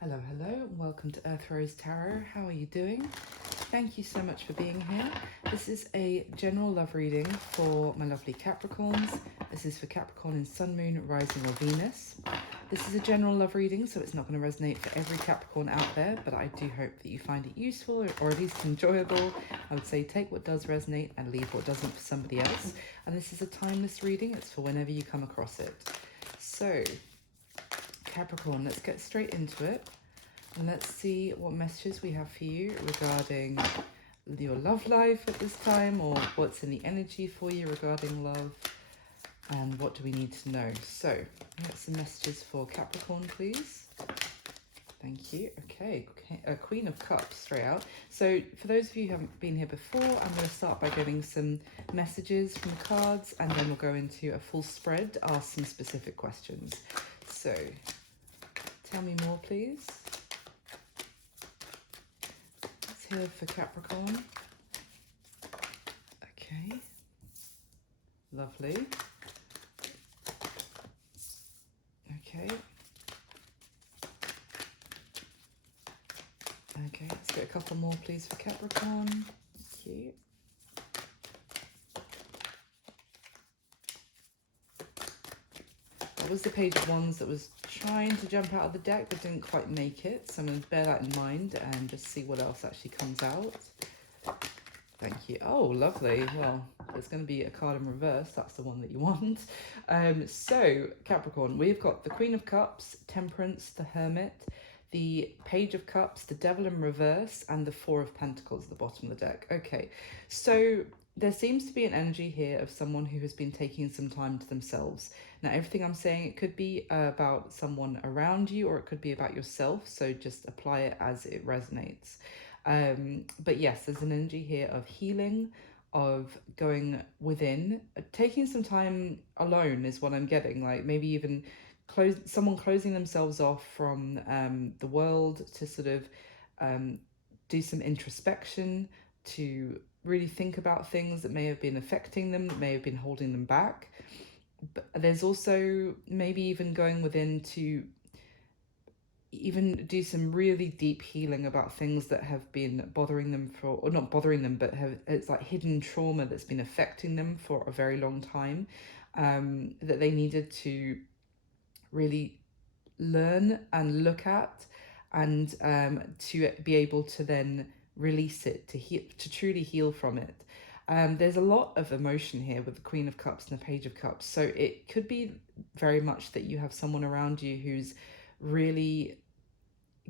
Hello, and welcome to Earth Rose Tarot. How are you doing? Thank you so much for being here. This is a general love reading for my lovely Capricorns. This is for Capricorn in Sun, Moon, Rising or Venus. This is a general love reading, so it's not going to resonate for every Capricorn out there, but I do hope that you find it useful or at least enjoyable. I would say take what does resonate and leave what doesn't for somebody else. And this is a timeless reading. It's for whenever you come across it. So, Capricorn, let's get straight into it. And let's see what messages we have for you regarding your love life at this time, or what's in the energy for you regarding love, and what do we need to know. So, get some messages for Capricorn, please. Thank you. Okay, Queen of Cups, straight out. So, for those of you who haven't been here before, I'm going to start by giving some messages from the cards, and then we'll go into a full spread, ask some specific questions. So, tell me more, please. Here for Capricorn. Okay, lovely. Okay, let's get a couple more please for Capricorn. Thank you. That was the Page of Wands that was trying to jump out of the deck but didn't quite make it, so I'm going to bear that in mind and just see what else actually comes out. Thank you. Oh, lovely. Well, there's going to be a card in reverse. That's the one that you want. So, Capricorn, we've got the Queen of Cups, Temperance, the Hermit, the Page of Cups, the Devil in reverse, and the Four of Pentacles at the bottom of the deck. Okay, so there seems to be an energy here of someone who has been taking some time to themselves. Now, everything I'm saying, it could be about someone around you, or it could be about yourself, so just apply it as it resonates. But yes, there's an energy here of healing, of going within, taking some time alone is what I'm getting, like maybe even someone closing themselves off from the world to sort of do some introspection, to really think about things that may have been affecting them, that may have been holding them back. But there's also maybe even going within to even do some really deep healing about things that have been bothering them or not bothering them, but it's like hidden trauma that's been affecting them for a very long time, that they needed to really learn and look at, and to be able to then release it, to truly heal from it. There's a lot of emotion here with the Queen of Cups and the Page of Cups, so it could be very much that you have someone around you who's really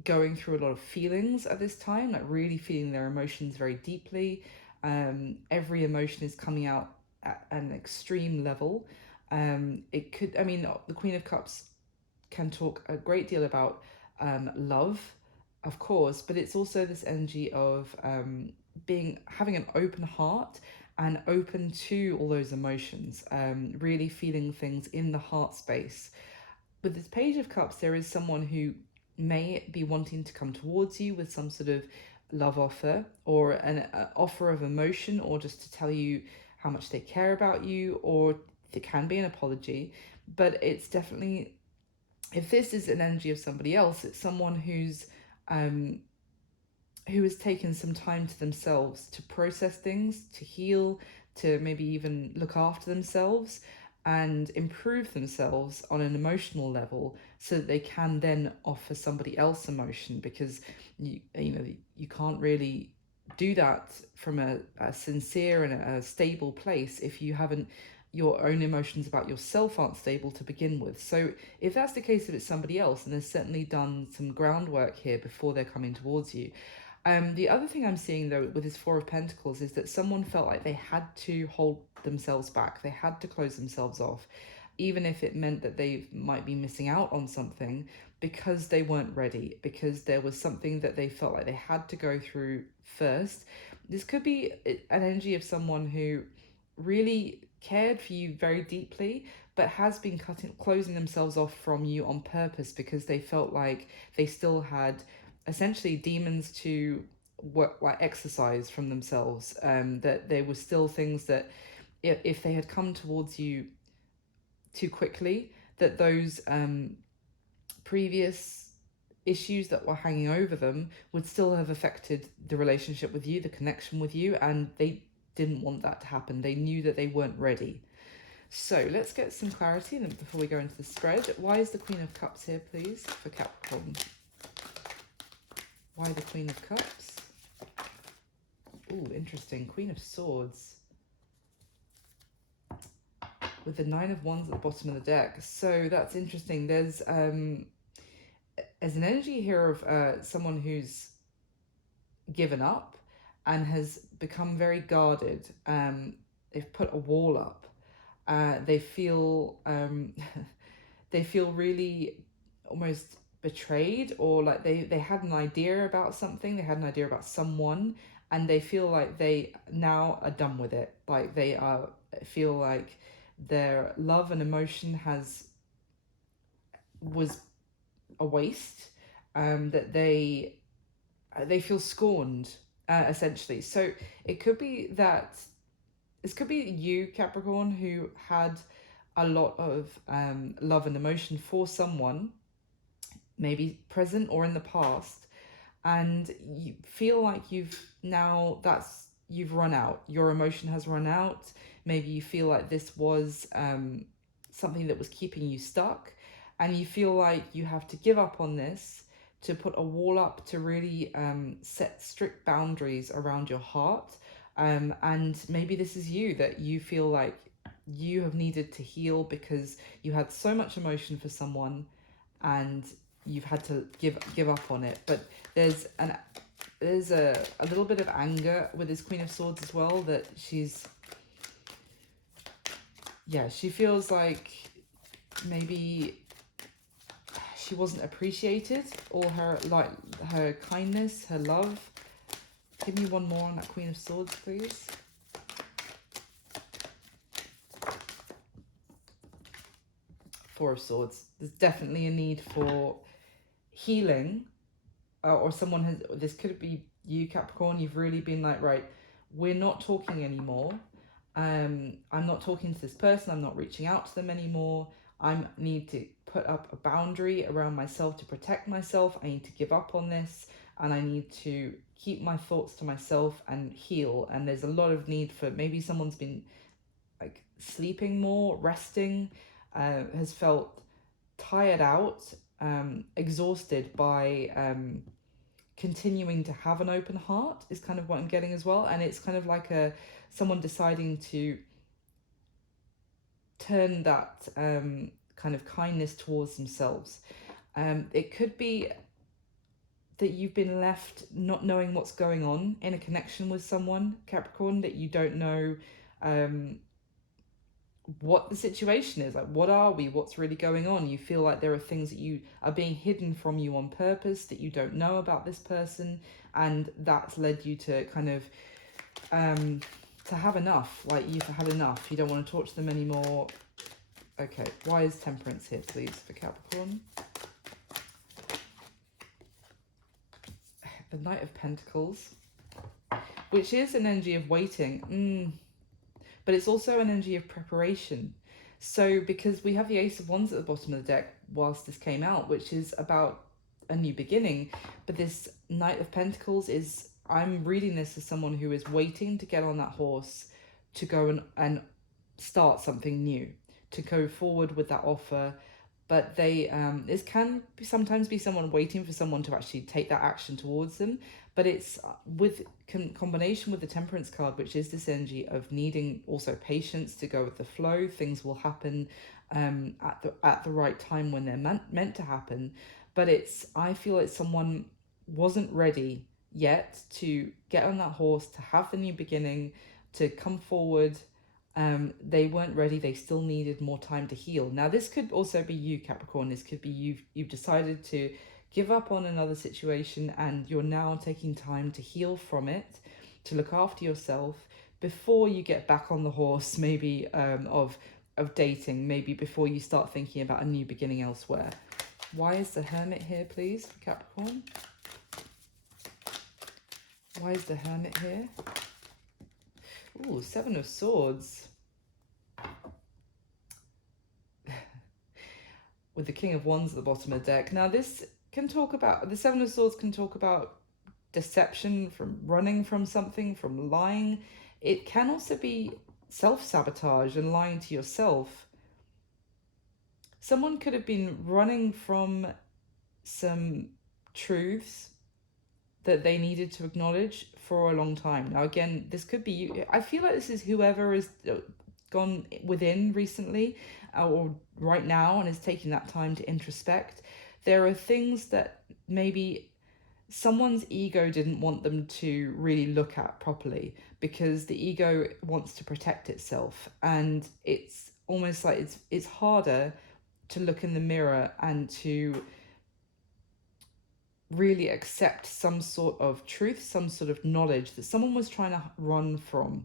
going through a lot of feelings at this time, like really feeling their emotions very deeply. Every emotion is coming out at an extreme level. It could, I mean, the Queen of Cups can talk a great deal about love, of course, but it's also this energy of having an open heart and open to all those emotions, really feeling things in the heart space. With this Page of Cups, there is someone who may be wanting to come towards you with some sort of love offer, or an offer of emotion, or just to tell you how much they care about you, or it can be an apology. But it's definitely, if this is an energy of somebody else, it's someone who has taken some time to themselves to process things, to heal, to maybe even look after themselves and improve themselves on an emotional level, so that they can then offer somebody else emotion, because you can't really do that from a sincere and a stable place if you haven't, your own emotions about yourself aren't stable to begin with. So if that's the case, if it's somebody else, and there's certainly done some groundwork here before they're coming towards you. The other thing I'm seeing, though, with this Four of Pentacles is that someone felt like they had to hold themselves back. They had to close themselves off, even if it meant that they might be missing out on something, because they weren't ready, because there was something that they felt like they had to go through first. This could be an energy of someone who really cared for you very deeply, but has been closing themselves off from you on purpose, because they felt like they still had essentially demons to work, like exercise from themselves, that there were still things that if they had come towards you too quickly, that those previous issues that were hanging over them would still have affected the relationship with you, the connection with you, and they didn't want that to happen. They knew that they weren't ready. So let's get some clarity before we go into the spread. Why is the Queen of Cups here, please, for Capricorn? Why the Queen of Cups? Oh, interesting. Queen of Swords. With the Nine of Wands at the bottom of the deck. So that's interesting. There's an energy here of someone who's given up and has become very guarded. They've put a wall up. They feel they feel really almost betrayed, or like they had an idea about something, they had an idea about someone, and they feel like they now are done with it. Like they feel like their love and emotion was a waste, that they feel scorned, essentially. So it could be that this could be you, Capricorn, who had a lot of love and emotion for someone, maybe present or in the past, and you feel like you've run out. Your emotion has run out. Maybe you feel like this was something that was keeping you stuck, and you feel like you have to give up on this, to put a wall up, to really set strict boundaries around your heart. And maybe this is you, that you feel like you have needed to heal because you had so much emotion for someone and you've had to give up on it. But there's a little bit of anger with this Queen of Swords as well, that she feels like maybe she wasn't appreciated, or her kindness, her love. Give me one more on that Queen of Swords, please. Four of Swords. There's definitely a need for healing, or someone has. This could be you, Capricorn. You've really been like, right, we're not talking anymore. I'm not talking to this person. I'm not reaching out to them anymore. I need to put up a boundary around myself to protect myself. I need to give up on this, and I need to keep my thoughts to myself and heal. And there's a lot of need for, maybe someone's been like sleeping more, resting, has felt tired out, exhausted by continuing to have an open heart, is kind of what I'm getting as well. And it's kind of like someone deciding to turn that kind of kindness towards themselves. It could be that you've been left not knowing what's going on in a connection with someone, Capricorn, that you don't know what the situation is. Like, what's really going on? You feel like there are things that you are being hidden from you on purpose, that you don't know about this person, and that's led you to kind of to have enough. Like, you've had enough, you don't want to talk to them anymore. Okay, why is Temperance here, please, for Capricorn? The Knight of Pentacles, which is an energy of waiting, but it's also an energy of preparation. So because we have the Ace of Wands at the bottom of the deck whilst this came out, which is about a new beginning, but this Knight of Pentacles is, I'm reading this as someone who is waiting to get on that horse to go and start something new, to go forward with that offer. But this can sometimes be someone waiting for someone to actually take that action towards them. But it's with combination with the Temperance card, which is this energy of needing also patience to go with the flow. Things will happen at the right time when they're meant to happen. But I feel like someone wasn't ready yet to get on that horse, to have the new beginning, to come forward. They weren't ready. They still needed more time to heal. Now, this could also be you, Capricorn. This could be you've decided to give up on another situation, and you're now taking time to heal from it, to look after yourself before you get back on the horse, maybe of dating, maybe before you start thinking about a new beginning elsewhere. Why is the Hermit here, please, for Capricorn? Why is the Hermit here? Ooh, Seven of Swords. With the King of Wands at the bottom of the deck. Now, this can talk about, the Seven of Swords can talk about deception, from running from something, from lying. It can also be self-sabotage and lying to yourself. Someone could have been running from some truths that they needed to acknowledge for a long time. Now, again, this could be you. I feel like this is whoever has gone within recently or right now and is taking that time to introspect. There are things that maybe someone's ego didn't want them to really look at properly, because the ego wants to protect itself, and it's almost like it's harder to look in the mirror and to really accept some sort of truth, some sort of knowledge that someone was trying to run from.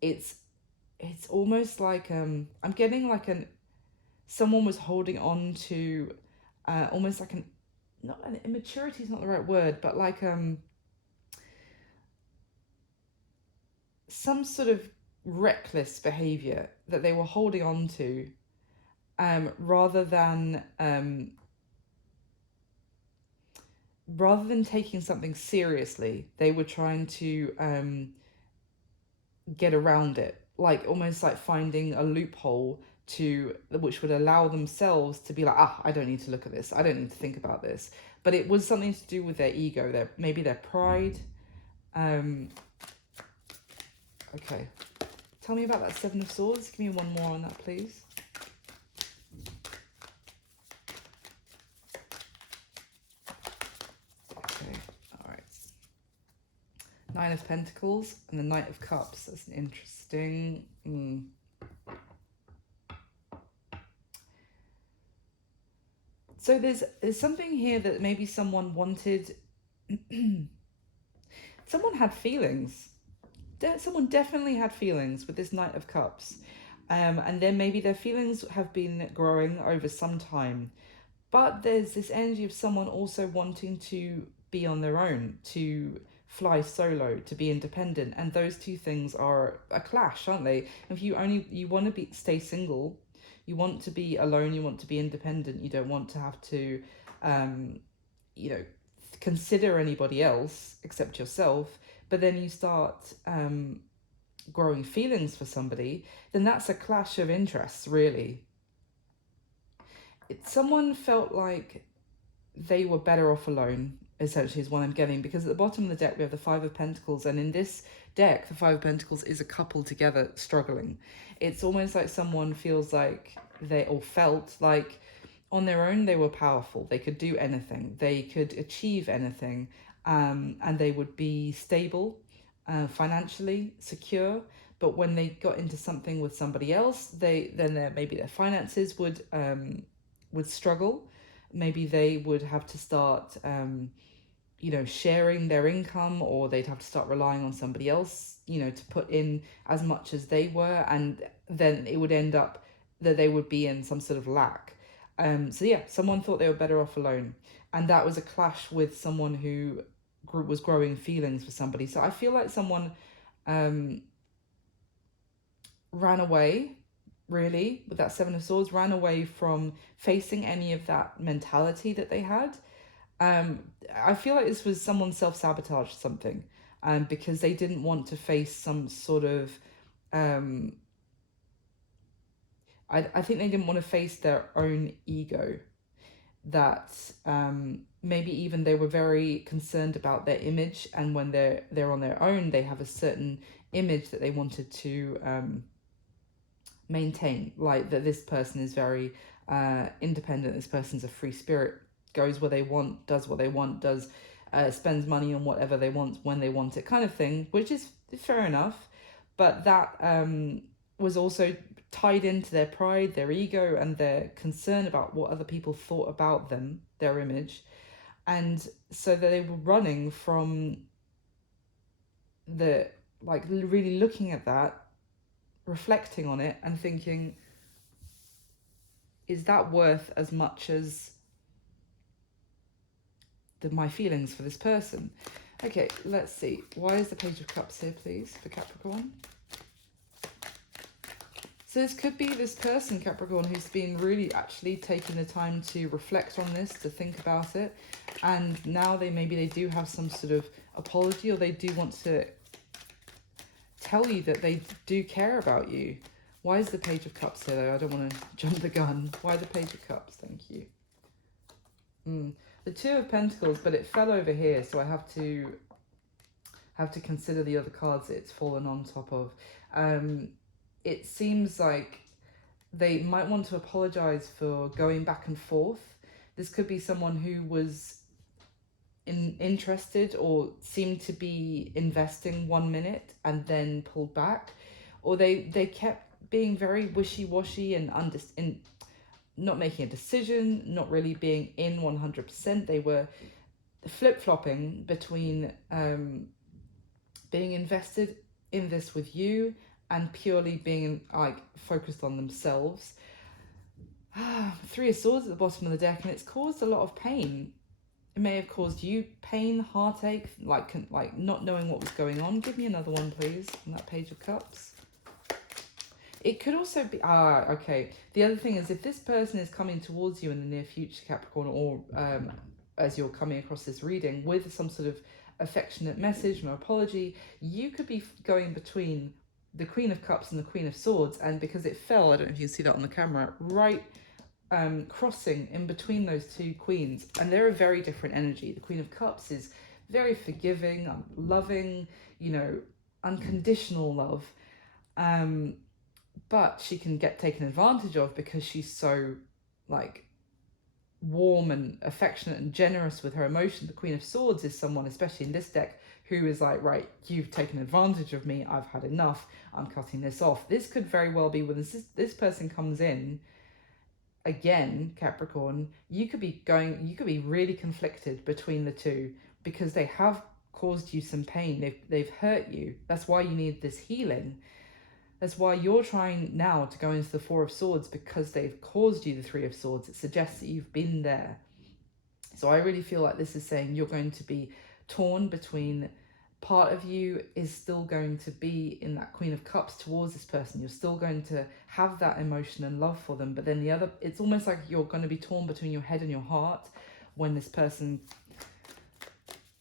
It's almost like I'm getting like someone was holding on to almost like not an immaturity is not the right word, but like some sort of reckless behavior that they were holding on to, rather than taking something seriously. They were trying to get around it, like almost like finding a loophole which would allow themselves to be like, I don't need to look at this, I don't need to think about this. But it was something to do with their ego, maybe their pride. Okay, tell me about that Seven of Swords. Give me one more on that, please. Okay, all right. Nine of Pentacles and the Knight of Cups. That's interesting. So there's something here that maybe someone wanted. Someone had feelings. Someone definitely had feelings with this Knight of Cups. And then maybe their feelings have been growing over some time. But there's this energy of someone also wanting to be on their own, to fly solo, to be independent. And those two things are a clash, aren't they? If you want to stay single, you want to be alone, you want to be independent, you don't want to have to, consider anybody else except yourself. But then you start growing feelings for somebody, then that's a clash of interests, really. Someone felt like they were better off alone, essentially, is what I'm getting, because at the bottom of the deck we have the Five of Pentacles, and in this deck the Five of Pentacles is a couple together struggling. It's almost like someone feels like felt like on their own they were powerful, they could do anything, they could achieve anything, and they would be stable, financially secure. But when they got into something with somebody else, maybe their finances would struggle. Maybe they would have to start sharing their income, or they'd have to start relying on somebody else to put in as much as they were, and then it would end up that they would be in some sort of lack. So yeah, someone thought they were better off alone, and that was a clash with someone who was growing feelings for somebody. So I feel like someone ran away, really, with that Seven of Swords, ran away from facing any of that mentality that they had. I feel like this was someone self-sabotaged something, because they didn't want to face some sort of I think they didn't want to face their own ego, that maybe even they were very concerned about their image, and when they're on their own they have a certain image that they wanted to maintain, like that this person is very independent, this person's a free spirit, goes where they want, does what they want, spends money on whatever they want when they want it, kind of thing, which is fair enough. But that was also tied into their pride, their ego, and their concern about what other people thought about them, their image. And so they were running from really looking at that, reflecting on it and thinking, is that worth as much as my feelings for this person? Okay, let's see. Why is the Page of Cups here, please, for Capricorn? So this could be this person, Capricorn, who's been really actually taking the time to reflect on this, to think about it. And now maybe they do have some sort of apology, or they do want to tell you that they do care about you. Why is the Page of Cups here, though? I don't want to jump the gun. Why the Page of Cups? Thank you. The Two of Pentacles, but it fell over here, so I have to consider the other cards that it's fallen on top of. It seems like they might want to apologize for going back and forth. This could be someone who was interested or seemed to be investing 1 minute and then pulled back, or they kept being very wishy-washy and not making a decision, not really being in 100%. They were flip-flopping between being invested in this with you and purely being like focused on themselves. Three of Swords at the bottom of the deck, and it's caused a lot of pain. It may have caused you pain, heartache, like not knowing what was going on. Give me another one, please, on that Page of Cups. It could also be, okay. The other thing is, if this person is coming towards you in the near future, Capricorn, or as you're coming across this reading with some sort of affectionate message, no apology, you could be going between the Queen of Cups and the Queen of Swords, and because it fell, I don't know if you can see that on the camera, right crossing in between those two queens, and they're a very different energy. The Queen of Cups is very forgiving, loving, you know, unconditional love, but she can get taken advantage of because she's so like warm and affectionate and generous with her emotion. The Queen of Swords is someone, especially in this deck, who is like, right, you've taken advantage of me, I've had enough, I'm cutting this off. This could very well be when this person comes in again, Capricorn, you could be really conflicted between the two, because they have caused you some pain, they've hurt you. That's why you need this healing. That's why you're trying now to go into the Four of Swords, because they've caused you the Three of Swords. It suggests that you've been there. So I really feel like this is saying you're going to be torn between, part of you is still going to be in that Queen of Cups towards this person. You're still going to have that emotion and love for them. But then the other, it's almost like you're going to be torn between your head and your heart when this person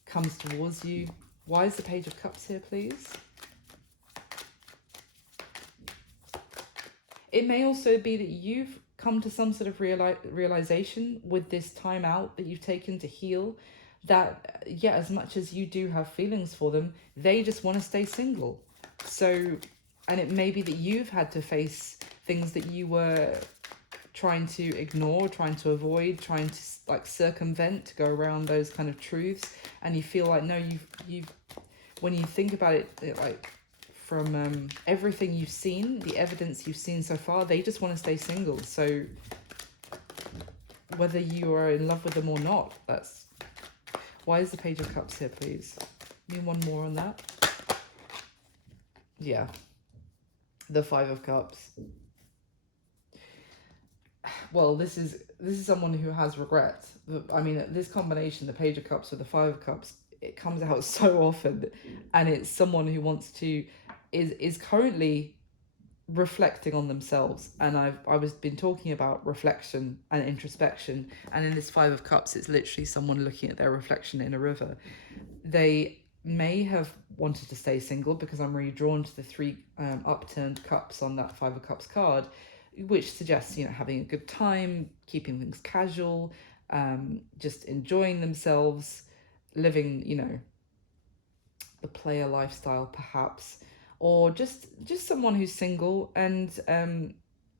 comes towards you. Why is the Page of Cups here, please? It may also be that you've come to some sort of realization with this time out that you've taken to heal, that, yeah, as much as you do have feelings for them, they just want to stay single. So, and it may be that you've had to face things that you were trying to ignore, trying to avoid, trying to like circumvent, to go around those kind of truths. And you feel like, no, you've when you think about it like from everything you've seen, the evidence you've seen so far, they just want to stay single. So whether you are in love with them or not, that's... Why is the Page of Cups here, please? Give me one more on that. Yeah. The Five of Cups. Well, this is someone who has regret. I mean, this combination, the Page of Cups with the Five of Cups, it comes out so often, and it's someone who wants to... is currently reflecting on themselves. And I've been talking about reflection and introspection, and in this Five of Cups, it's literally someone looking at their reflection in a river. They may have wanted to stay single, because I'm really drawn to the three upturned cups on that Five of Cups card, which suggests, you know, having a good time, keeping things casual, just enjoying themselves, living, you know, the player lifestyle perhaps, or just someone who's single and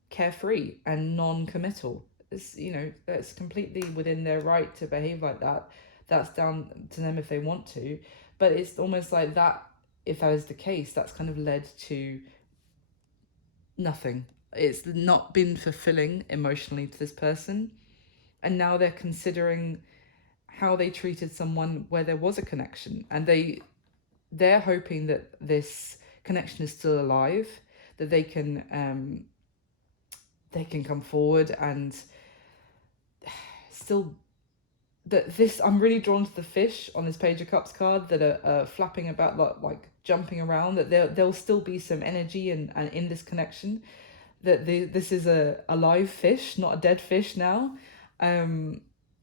carefree and non-committal. It's, you know, that's completely within their right to behave like that. That's down to them if they want to. But it's almost like that, if that is the case, that's kind of led to nothing. It's not been fulfilling emotionally to this person. And now they're considering how they treated someone where there was a connection. And they're hoping that this connection is still alive, that they can come forward and still... that this... I'm really drawn to the fish on this Page of Cups card that are flapping about, like jumping around, that there'll still be some energy and in this connection. that this is a live fish, not a dead fish now.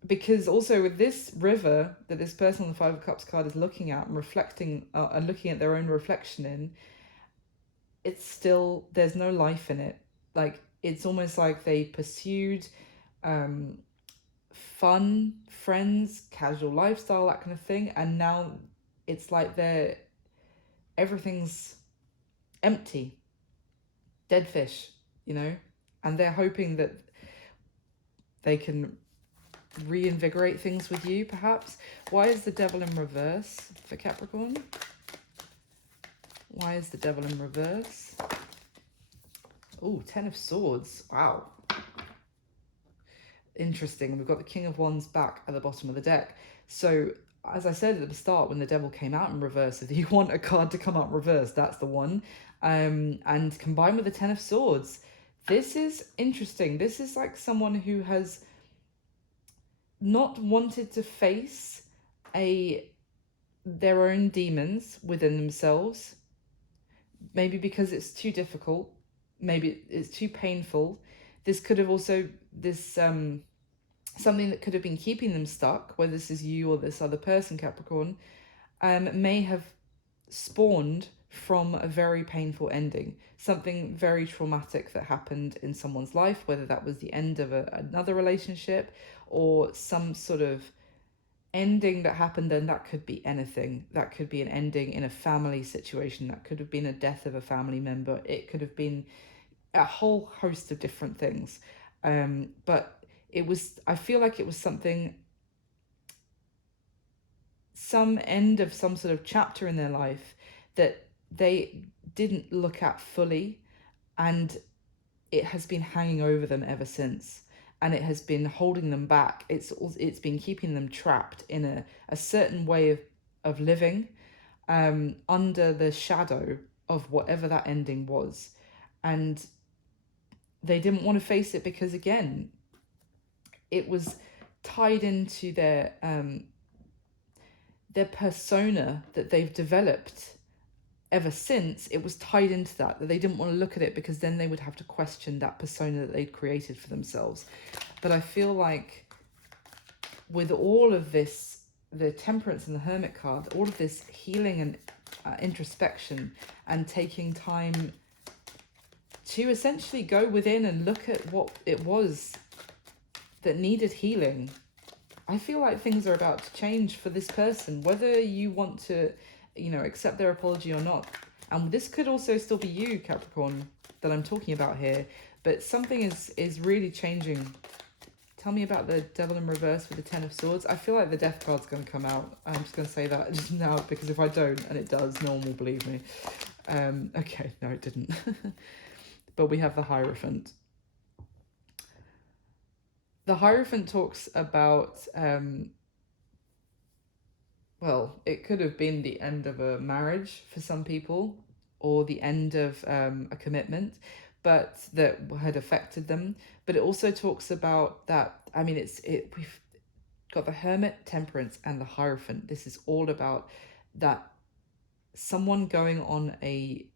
Because also with this river that this person on the Five of Cups card is looking at and reflecting and looking at their own reflection in, it's still, there's no life in it. Like, it's almost like they pursued fun, friends, casual lifestyle, that kind of thing, and now it's like everything's empty, dead fish, you know, and they're hoping that they can reinvigorate things with you, perhaps. Why is the Devil in reverse for Capricorn? Why is the Devil in reverse? Oh, Ten of Swords. Wow. Interesting. We've got the King of Wands back at the bottom of the deck. So, as I said at the start, when the Devil came out in reverse, if you want a card to come out reverse, that's the one. And combined with the Ten of Swords, this is interesting. This is like someone who has not wanted to face their own demons within themselves. Maybe because it's too difficult. Maybe it's too painful. This could have also, something that could have been keeping them stuck, whether this is you or this other person, Capricorn, may have spawned from a very painful ending. Something very traumatic that happened in someone's life, whether that was the end of another relationship or some sort of ending that happened. And that could be anything. That could be an ending in a family situation. That could have been a death of a family member. It could have been a whole host of different things. But it was, I feel like it was something, some end of some sort of chapter in their life that they didn't look at fully, and it has been hanging over them ever since, and it has been holding them back. It's been keeping them trapped in a certain way of living, under the shadow of whatever that ending was. And they didn't want to face it because, again, it was tied into their persona that they've developed ever since. It was tied into that they didn't want to look at it, because then they would have to question that persona that they'd created for themselves. But I feel like with all of this, the Temperance and the Hermit card, all of this healing and introspection and taking time to essentially go within and look at what it was that needed healing, I feel like things are about to change for this person, whether you want to, accept their apology or not. And this could also still be you, Capricorn, that I'm talking about here, but something is really changing. Tell me about the Devil in reverse with the Ten of Swords. I feel like the Death card's going to come out. I'm just going to say that just now, because if I don't, and it does, no one will believe me. Okay, no, it didn't. But we have the Hierophant. The Hierophant talks about, well, it could have been the end of a marriage for some people, or the end of a commitment, but that had affected them. But it also talks about that, we've got the Hermit, Temperance, and the Hierophant. This is all about that someone going on a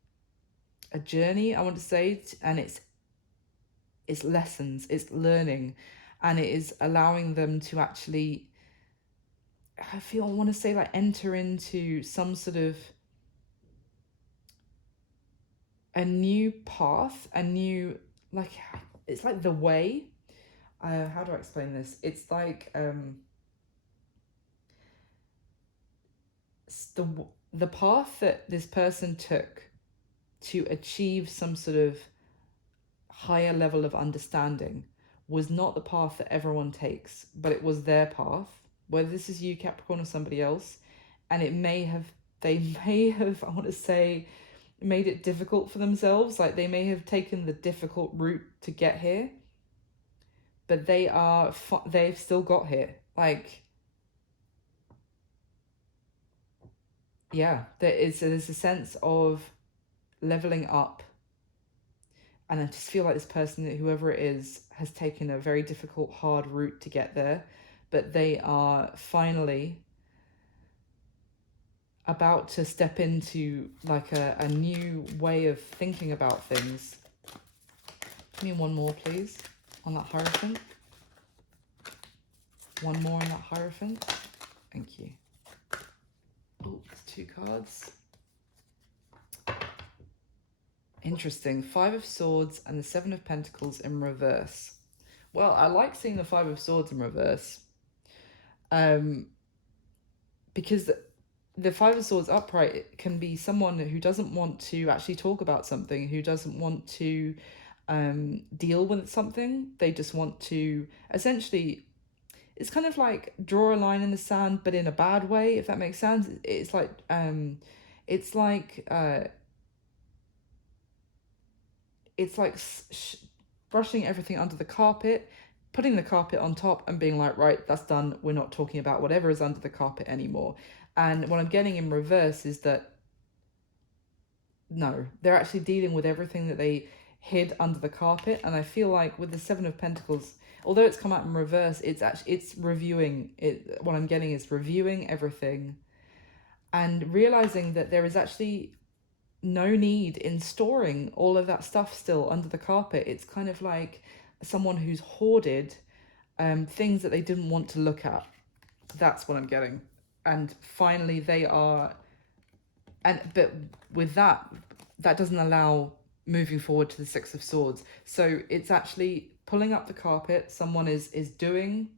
journey, I want to say, and it's lessons, it's learning, and it is allowing them to actually, I want to say, like, enter into some sort of a new path, a new, like, it's like the way, how do I explain this? It's like the path that this person took to achieve some sort of higher level of understanding was not the path that everyone takes, but it was their path, whether this is you, Capricorn, or somebody else. And they may have, I want to say, made it difficult for themselves. Like, they may have taken the difficult route to get here, but they've still got here. Like, yeah, there's a sense of leveling up. And I just feel like this person, whoever it is, has taken a very difficult, hard route to get there, but they are finally about to step into like a new way of thinking about things. Give me one more, please, on that Hierophant. One more on that Hierophant. Thank you. Oh, it's 2 cards. Interesting. 5 of Swords and the 7 of Pentacles in reverse. Well, I like seeing the 5 of Swords in reverse. Because the 5 of Swords upright can be someone who doesn't want to actually talk about something, who doesn't want to deal with something. They just want to essentially, it's kind of like draw a line in the sand, but in a bad way, if that makes sense. It's like brushing everything under the carpet, putting the carpet on top and being like, right, that's done. We're not talking about whatever is under the carpet anymore. And what I'm getting in reverse is that, no, they're actually dealing with everything that they hid under the carpet. And I feel like with the 7 of Pentacles, although it's come out in reverse, it's reviewing it. What I'm getting is reviewing everything and realizing that there is actually no need in storing all of that stuff still under the carpet. It's kind of like someone who's hoarded things that they didn't want to look at. That's what I'm getting. And finally they are, but with that doesn't allow moving forward to the 6 of Swords. So it's actually pulling up the carpet. Someone is doing,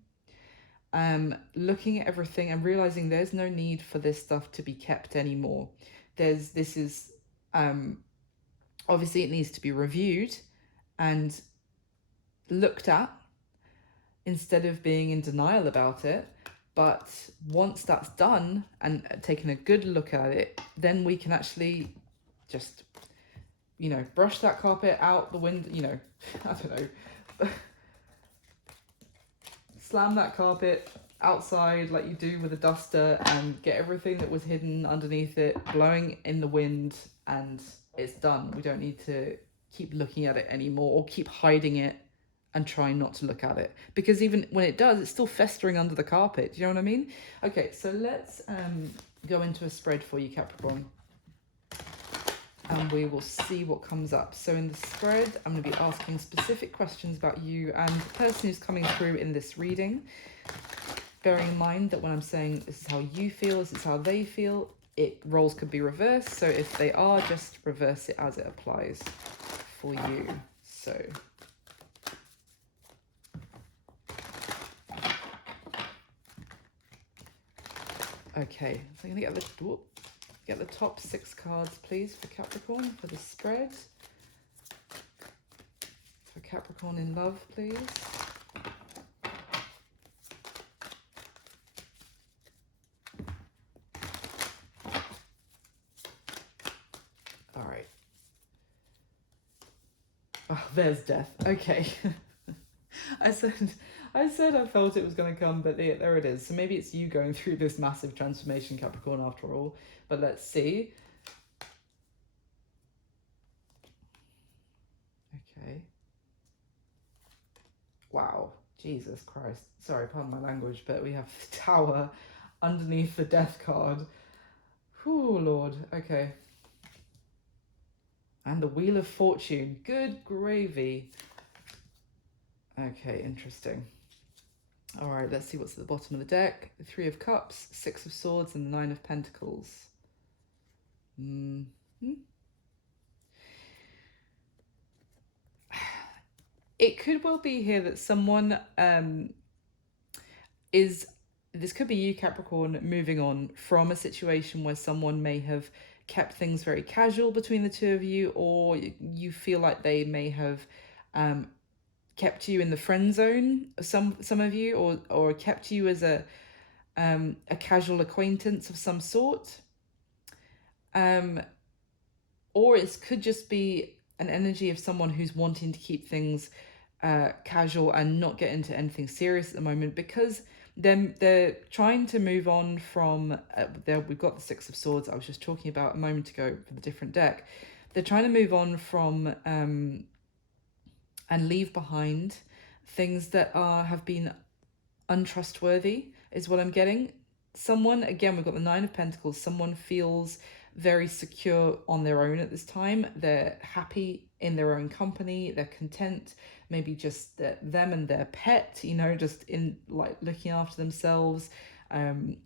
looking at everything and realizing there's no need for this stuff to be kept anymore. Obviously it needs to be reviewed and looked at instead of being in denial about it. But once that's done and taking a good look at it, then we can actually just, brush that carpet out the window, I don't know, slam that carpet outside like you do with a duster and get everything that was hidden underneath it blowing in the wind, and it's done. We don't need to keep looking at it anymore or keep hiding it and trying not to look at it, because even when it does, it's still festering under the carpet. Do you know what I mean? Okay, so let's go into a spread for you, Capricorn, and we will see what comes up. So in the spread, I'm going to be asking specific questions about you and the person who's coming through in this reading, bearing in mind that when I'm saying this is how you feel, this is how they feel, roles could be reversed. So if they are, just reverse it as it applies for you. So okay, so I'm going to get the top 6 cards, please, for Capricorn, for the spread. For Capricorn in love, please. All right. Oh, there's death. Okay. I said I felt it was going to come, but there it is. So maybe it's you going through this massive transformation, Capricorn, after all. But let's see. Okay. Wow. Jesus Christ. Sorry, pardon my language, but we have the Tower underneath the Death card. Whew, Lord. Okay. And the Wheel of Fortune. Good gravy. Okay, interesting. All right, let's see what's at the bottom of the deck. The 3 of Cups, 6 of Swords, and the 9 of Pentacles. It could well be here that someone this could be you, Capricorn, moving on from a situation where someone may have kept things very casual between the two of you, or you feel like they may have kept you in the friend zone, some of you, or kept you as a casual acquaintance of some sort, or it could just be an energy of someone who's wanting to keep things casual and not get into anything serious at the moment, because they're trying to move on from we've got the 6 of Swords I was just talking about a moment ago for the different deck. They're trying to move on from and leave behind things that have been untrustworthy, is what I'm getting. Someone, again, we've got the 9 of Pentacles, someone feels very secure on their own at this time. They're happy in their own company. They're content, maybe just them and their pet, you know, just in like looking after themselves,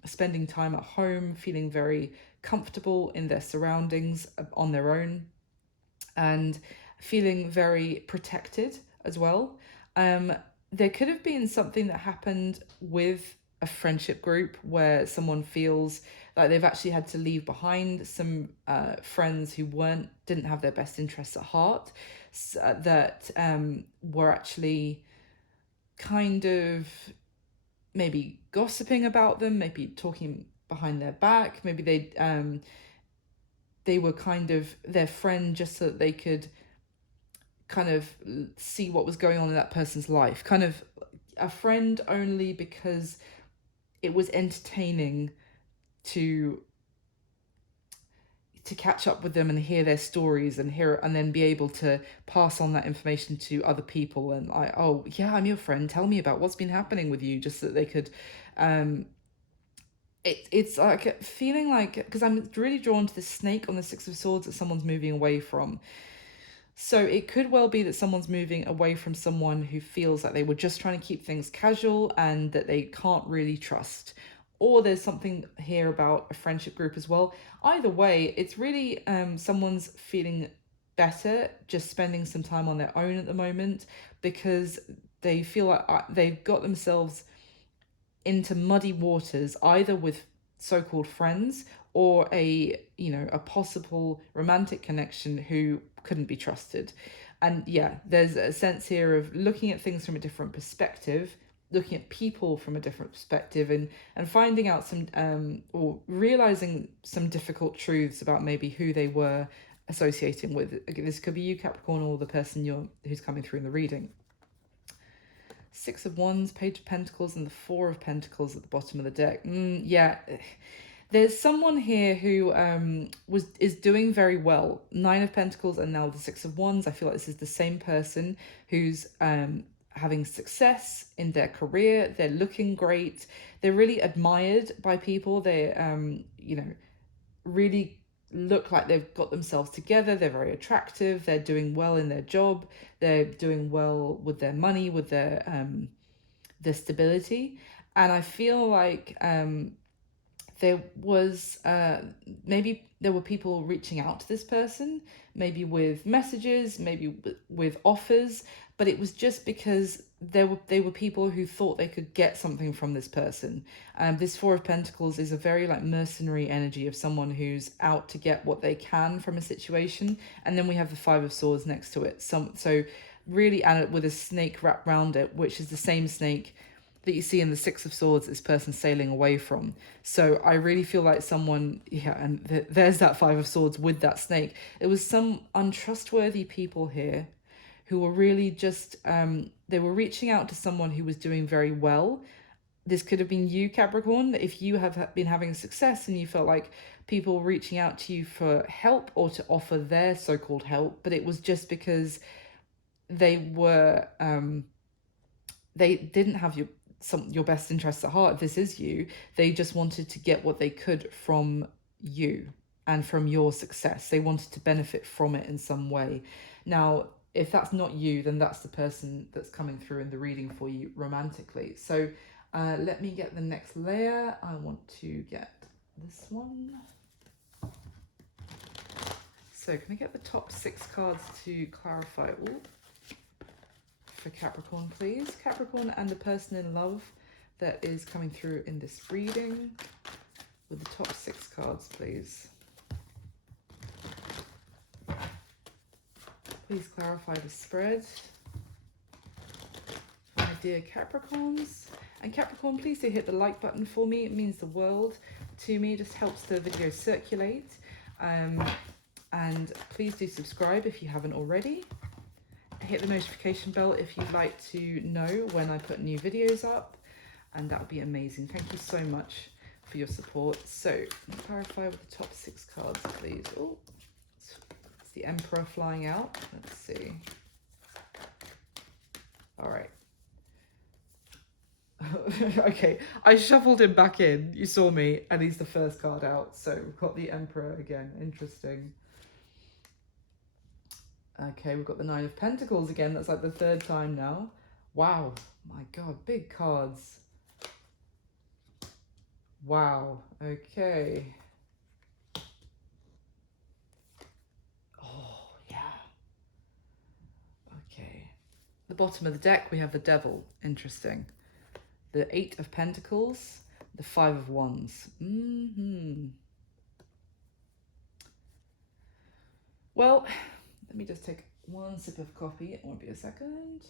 spending time at home, feeling very comfortable in their surroundings on their own, and feeling very protected as well. There could have been something that happened with a friendship group where someone feels like they've actually had to leave behind some friends who didn't have their best interests at heart, that were actually kind of maybe gossiping about them, maybe talking behind their back, maybe they were kind of their friend just so that they could kind of see what was going on in that person's life, kind of a friend only because it was entertaining to catch up with them and hear their stories and then be able to pass on that information to other people, and oh yeah, I'm your friend, tell me about what's been happening with you, just so that they could it's like feeling like, because I'm really drawn to this snake on the Six of Swords that someone's moving away from. So it could well be that someone's moving away from someone who feels like they were just trying to keep things casual and that they can't really trust. Or there's something here about a friendship group as well. Either way, it's really someone's feeling better just spending some time on their own at the moment, because they feel like they've got themselves into muddy waters, either with so-called friends or a possible romantic connection who couldn't be trusted. And yeah, there's a sense here of looking at things from a different perspective, looking at people from a different perspective, and finding out some or realizing some difficult truths about maybe who they were associating with. This could be you, Capricorn, or the person who's coming through in the reading. Six of Wands, Page of Pentacles, and the Four of Pentacles at the bottom of the deck. Yeah, there's someone here who is doing very well. Nine of Pentacles and now the Six of Wands. I feel like this is the same person who's having success in their career. They're looking great. They're really admired by people. They really look like they've got themselves together. They're very attractive. They're doing well in their job. They're doing well with their money, with their stability. And I feel like there was maybe there were people reaching out to this person, maybe with messages, maybe with offers, but it was just because they were people who thought they could get something from this person. This Four of Pentacles is a very like mercenary energy of someone who's out to get what they can from a situation, and then we have the Five of Swords next to it. So really, and with a snake wrapped around it, which is the same snake that you see in the Six of Swords, this person sailing away from. So I really feel like someone, and there's that Five of Swords with that snake. It was some untrustworthy people here who were really just, they were reaching out to someone who was doing very well. This could have been you, Capricorn, if you have been having success and you felt like people were reaching out to you for help or to offer their so-called help, but it was just because they were, they didn't have your best interests at heart. If this is you, they just wanted to get what they could from you and from your success. They wanted to benefit from it in some way. Now, if that's not you, then that's the person that's coming through in the reading for you romantically. So let me get the next layer. I want to get this one. So can I get the top 6 cards to clarify? Ooh. For Capricorn, please. Capricorn and the person in love that is coming through in this reading, with the top 6 cards, please. Please clarify the spread for my dear Capricorns. And Capricorn, please do hit the like button for me. It means the world to me. It just helps the video circulate. And please do subscribe if you haven't already. Hit the notification bell if you'd like to know when I put new videos up, and that would be amazing. Thank you so much for your support. So clarify with the top 6 cards, please. Oh, it's the Emperor flying out. Let's see. All right. Okay, I shuffled him back in. You saw me, and he's the first card out. So we've got the Emperor again. Interesting. Okay, we've got the Nine of Pentacles again. That's like the third time now. Wow. My God, big cards. Wow. Okay. Oh, yeah. Okay. The bottom of the deck, we have the Devil. Interesting. The Eight of Pentacles. The Five of Wands. Well, let me just take one sip of coffee. It won't be a second.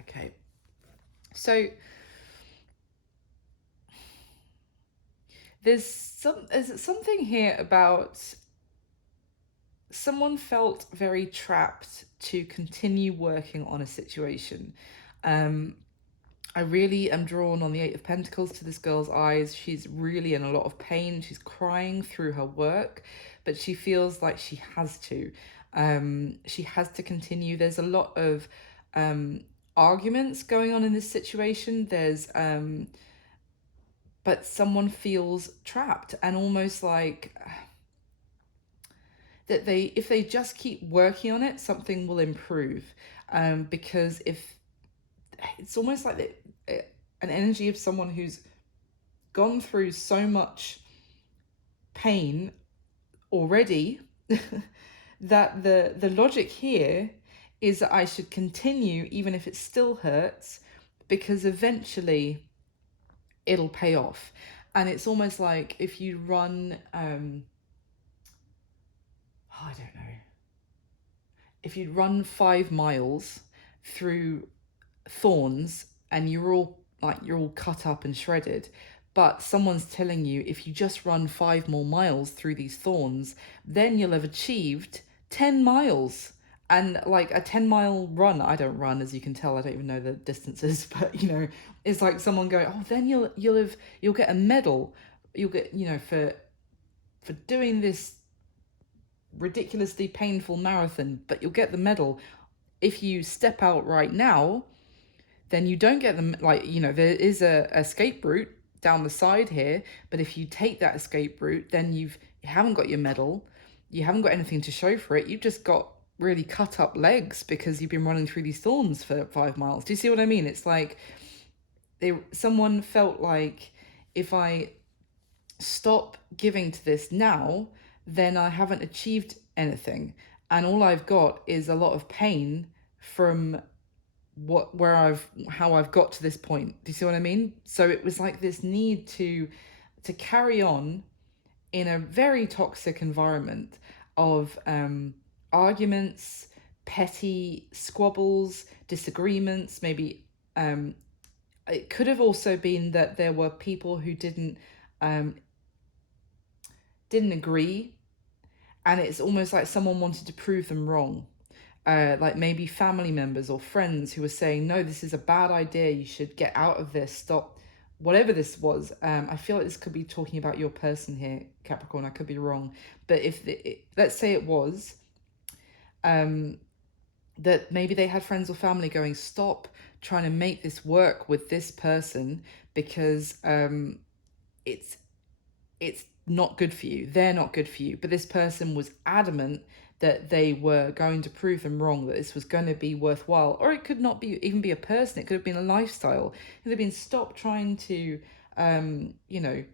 Okay. So there's something here about someone felt very trapped to continue working on a situation. I really am drawn on the Eight of Pentacles to this girl's eyes. She's really in a lot of pain. She's crying through her work, but she feels like she has to. She has to continue. There's a lot of arguments going on in this situation. But someone feels trapped and almost like that if they just keep working on it, something will improve. Because if it's almost like an energy of someone who's gone through so much pain already that the logic here is that I should continue even if it still hurts, because eventually it'll pay off. And it's almost like if you run I don't know, if you'd run 5 miles through thorns and you're all cut up and shredded, but someone's telling you if you just run 5 more miles through these thorns, then you'll have achieved 10 miles. And like a 10-mile run, I don't run, as you can tell, I don't even know the distances, but you know, it's like someone going, oh, then you'll get a medal, you'll get, you know, for doing this ridiculously painful marathon, but you'll get the medal. If you step out right now, then you don't get them. Like, you know, there is a escape route down the side here, but if you take that escape route, then you haven't got your medal, you haven't got anything to show for it, you've just got really cut up legs because you've been running through these thorns for 5 miles. Do you see what I mean? It's like someone felt like, if I stop giving to this now, then I haven't achieved anything, and all I've got is a lot of pain from how I've got to this point. Do you see what I mean? So it was like this need to carry on in a very toxic environment of arguments, petty squabbles, disagreements. Maybe it could have also been that there were people who didn't agree, and it's almost like someone wanted to prove them wrong. Like maybe family members or friends who were saying, no, this is a bad idea, you should get out of this, stop, whatever this was. I feel like this could be talking about your person here, Capricorn. I could be wrong, but let's say it was that maybe they had friends or family going, stop trying to make this work with this person, because it's not good for you. They're not good for you. But this person was adamant that they were going to prove them wrong, that this was going to be worthwhile. Or it could not be even be a person. It could have been a lifestyle. It could have been, stop trying to, you know,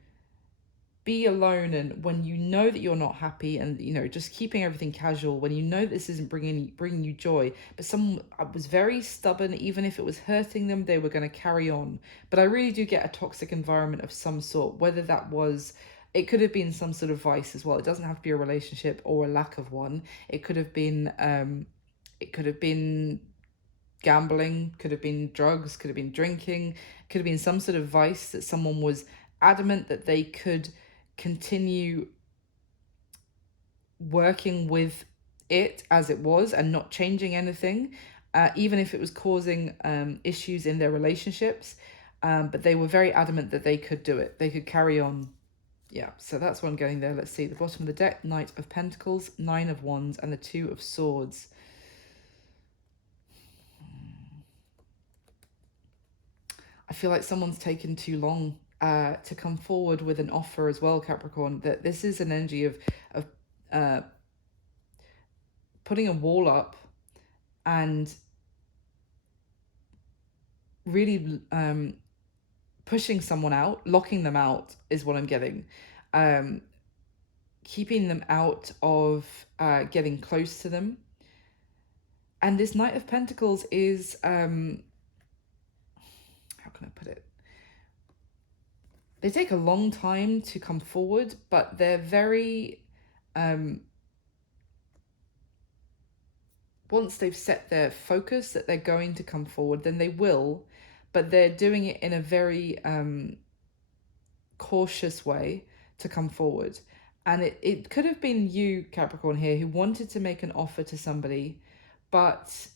be alone, and when you know that you're not happy, and you know, just keeping everything casual when you know this isn't bringing you joy. But someone was very stubborn. Even if it was hurting them, they were going to carry on. But I really do get a toxic environment of some sort, whether that was, it could have been some sort of vice as well. It doesn't have to be a relationship or a lack of one. It could have been gambling, could have been drugs, could have been drinking, could have been some sort of vice that someone was adamant that they could continue working with it as it was and not changing anything, even if it was causing issues in their relationships. But they were very adamant that they could do it. They could carry on. Yeah, so that's what I'm getting there. Let's see, the bottom of the deck, Knight of Pentacles, Nine of Wands, and the Two of Swords. I feel like someone's taken too long to come forward with an offer as well, Capricorn. That this is an energy of uh, putting a wall up and really pushing someone out, locking them out is what I'm getting. Keeping them out of getting close to them. And this Knight of Pentacles is, how can I put it? They take a long time to come forward, but they're very, once they've set their focus that they're going to come forward, then they will, but they're doing it in a very cautious way to come forward. And it could have been you, Capricorn, here, who wanted to make an offer to somebody, but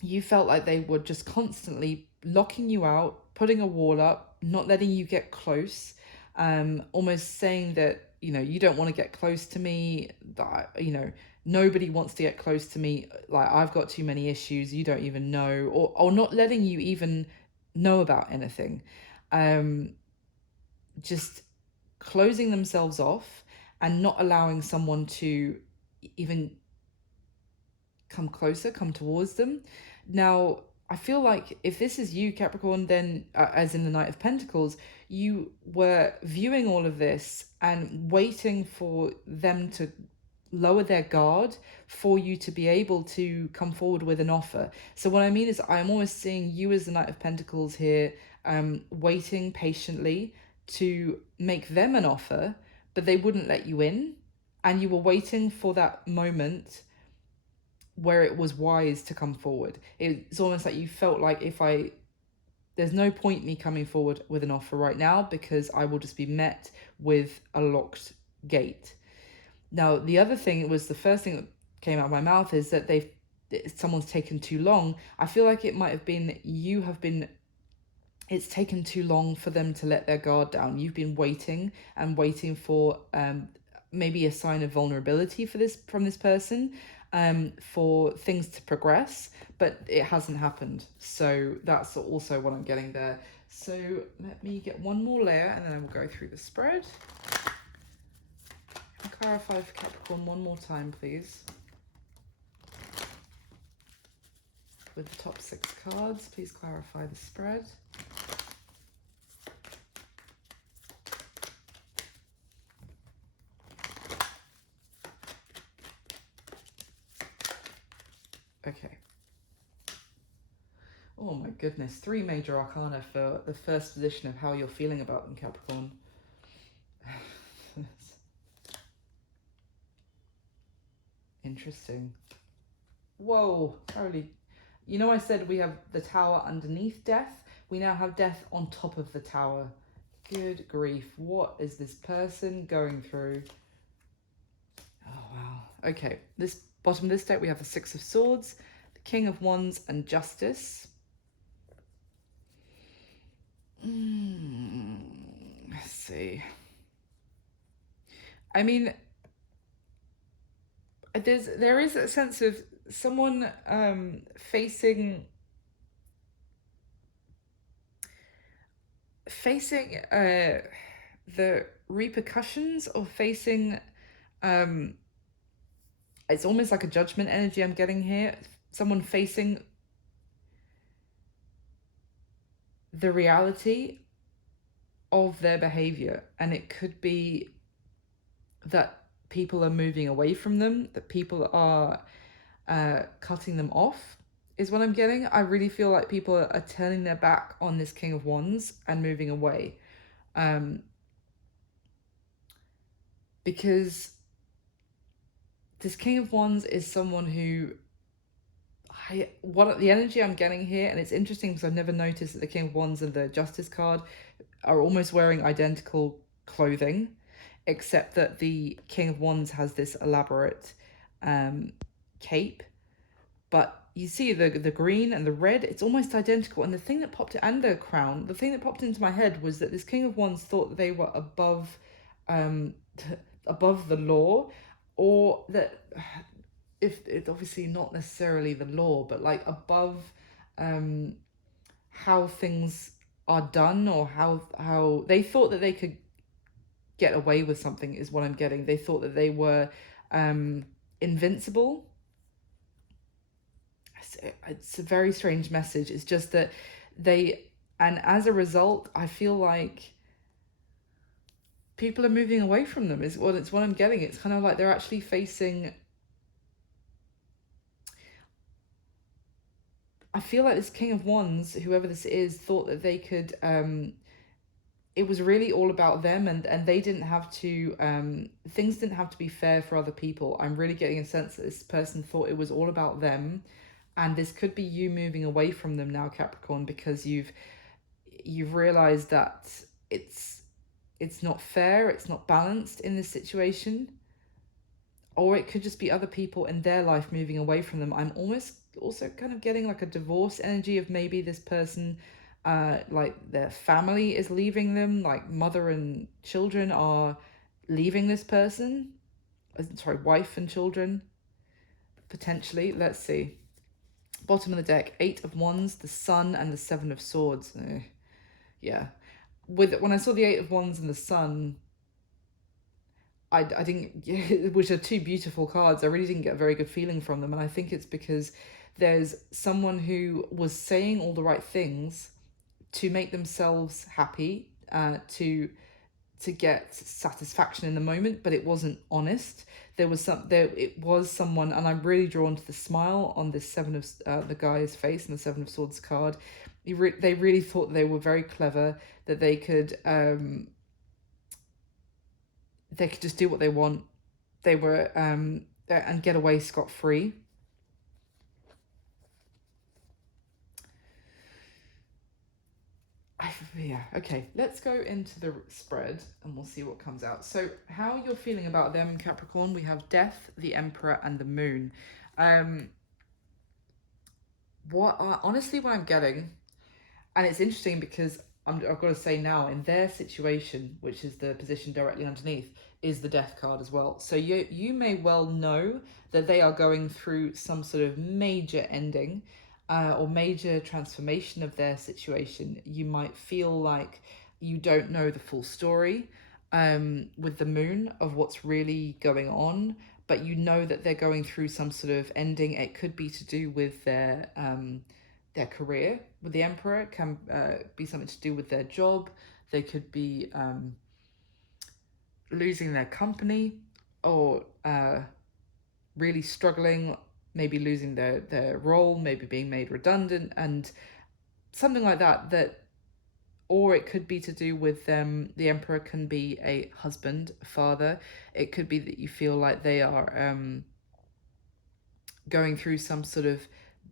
you felt like they were just constantly locking you out, putting a wall up, not letting you get close, almost saying that, you know, you don't want to get close to me, that, you know, nobody wants to get close to me, like I've got too many issues, you don't even know, or not letting you even know about anything. Just closing themselves off and not allowing someone to even come closer, come towards them. Now, I feel like if this is you, Capricorn, then as in the Knight of Pentacles, you were viewing all of this and waiting for them to lower their guard for you to be able to come forward with an offer. So what I mean is I'm almost seeing you as the Knight of Pentacles here, waiting patiently to make them an offer, but they wouldn't let you in. And you were waiting for that moment where it was wise to come forward. It's almost like you felt like there's no point me coming forward with an offer right now because I will just be met with a locked gate. Now, the other thing was, the first thing that came out of my mouth is that someone's taken too long. I feel like it might have been that it's taken too long for them to let their guard down. You've been waiting and waiting for maybe a sign of vulnerability from this person, for things to progress, but it hasn't happened. So that's also what I'm getting there. So let me get one more layer and then I will go through the spread. And clarify for Capricorn one more time, please. With the top 6 cards, please clarify the spread. Okay. Oh my goodness, 3 major arcana for the first edition of how you're feeling about them, Capricorn. Interesting. Whoa, holy. You know, I said we have the tower underneath death. We now have death on top of the tower. Good grief. What is this person going through? Oh, wow. Okay, this bottom of this deck, we have the 6 of Swords, the King of Wands, and Justice. Let's see. I mean, there is a sense of someone facing the repercussions of facing it's almost like a judgment energy I'm getting here. Someone facing the reality of their behavior, and it could be that people are moving away from them, that people are cutting them off, is what I'm getting. I really feel like people are turning their back on this King of Wands and moving away, because this King of Wands is someone who the energy I'm getting here, and it's interesting because I've never noticed that the King of Wands and the Justice card are almost wearing identical clothing, except that the King of Wands has this elaborate cape, but you see the green and the red, it's almost identical. And the thing that popped, and the crown, the thing that popped into my head was that this King of Wands thought that they were above above the law, or that if it's obviously not necessarily the law, but like above how things are done, or how they thought that they could get away with something is what I'm getting. They thought that they were invincible. It's a very strange message. It's just that and as a result, I feel like people are moving away from them. It's what I'm getting. It's kind of like they're actually facing. I feel like this King of Wands, whoever this is, thought that they could. It was really all about them, and they didn't have to. Things didn't have to be fair for other people. I'm really getting a sense that this person thought it was all about them, and this could be you moving away from them now, Capricorn, because you've realized that it's not fair, it's not balanced in this situation. Or it could just be other people in their life moving away from them. I'm almost also kind of getting like a divorce energy of maybe this person, like their family is leaving them, like mother and children are leaving this person. Sorry, wife and children, potentially. Let's see. Bottom of the deck, 8 of Wands, the Sun, and the 7 of Swords. Yeah. When I saw the 8 of Wands and the Sun, I didn't, which are two beautiful cards, I really didn't get a very good feeling from them. And I think it's because there's someone who was saying all the right things to make themselves happy, to get satisfaction in the moment, but it wasn't honest. It was someone, and I'm really drawn to the smile on this 7 of the guy's face and the 7 of Swords card. They really thought they were very clever, that they could just do what they want. They were and get away scot-free. Yeah, okay, let's go into the spread and we'll see what comes out. So how you're feeling about them, Capricorn? We have Death, the Emperor, and the Moon. Honestly, what I'm getting, and it's interesting because I've got to say now, in their situation, which is the position directly underneath, is the Death card as well. So you may well know that they are going through some sort of major ending, or major transformation of their situation. You might feel like you don't know the full story with the Moon of what's really going on, but you know that they're going through some sort of ending. It could be to do with their career. With the Emperor, it can be something to do with their job. They could be losing their company, or really struggling, maybe losing their role, maybe being made redundant, and something like that. Or it could be to do with them. The Emperor can be a husband, a father. It could be that you feel like they are going through some sort of,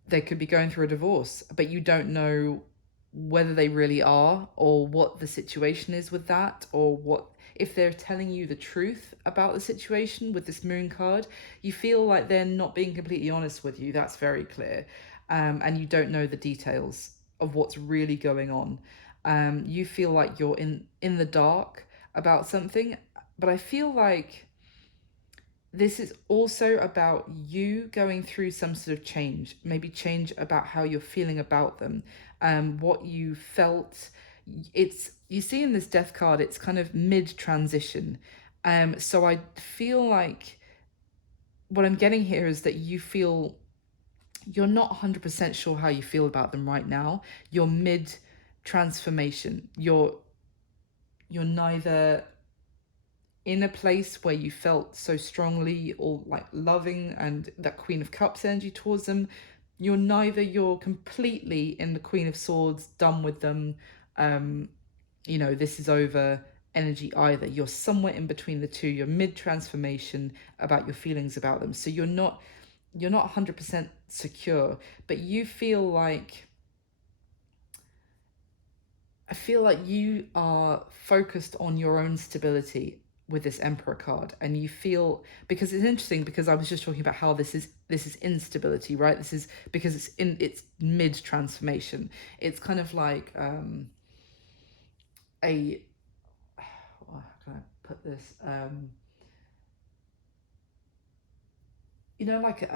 they could be going through a divorce, but you don't know whether they really are, or what the situation is with that, or what if they're telling you the truth about the situation with this Moon card. You feel like they're not being completely honest with you. That's very clear. And you don't know the details of what's really going on. You feel like you're in the dark about something, but I feel like this is also about you going through some sort of change, maybe change about how you're feeling about them, what you felt. You see in this Death card, it's kind of mid-transition. So I feel like what I'm getting here is that you feel you're not 100% sure how you feel about them right now. You're mid-transformation. You're neither in a place where you felt so strongly or like loving and that Queen of Cups energy towards them. You're completely in the Queen of Swords, done with them, this is over energy either. You're somewhere in between the two. You're mid-transformation about your feelings about them. So you're not 100% secure, but you feel like, I feel like you are focused on your own stability with this Emperor card, and you feel, because it's interesting, because I was just talking about how this is instability, right? This is because it's mid transformation. It's kind of like how can I put this? You know, like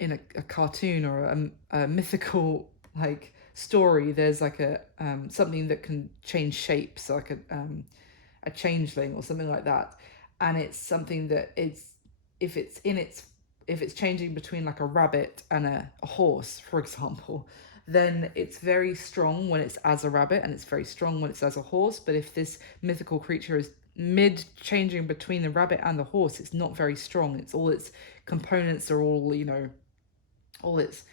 in a cartoon or a mythical like story, there's like a something that can change shapes, like a changeling or something like that, and it's something that it's if it's in its if it's changing between like a rabbit and a horse, for example, then it's very strong when it's as a rabbit and it's very strong when it's as a horse. But if this mythical creature is mid changing between the rabbit and the horse, it's not very strong. It's all its components are all, you know, all its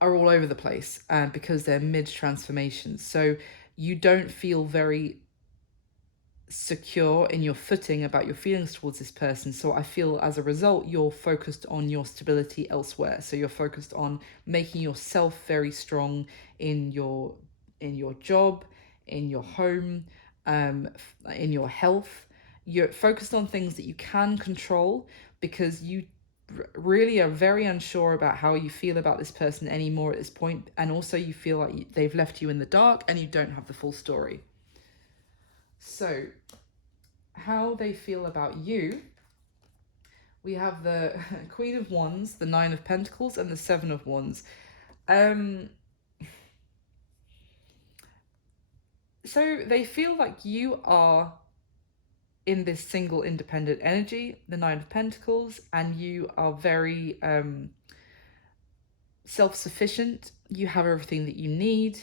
are all over the place, because they're mid transformations. So you don't feel very secure in your footing about your feelings towards this person. So I feel as a result, you're focused on your stability elsewhere. So you're focused on making yourself very strong in your job, in your home, in your health. You're focused on things that you can control, because you really are very unsure about how you feel about this person anymore at this point, and also you feel like they've left you in the dark and you don't have the full story. So how they feel about you, we have the Queen of Wands, the Nine of Pentacles, and the Seven of Wands. So they feel like you are in this single independent energy, the Nine of Pentacles, and you are very self-sufficient. You have everything that you need,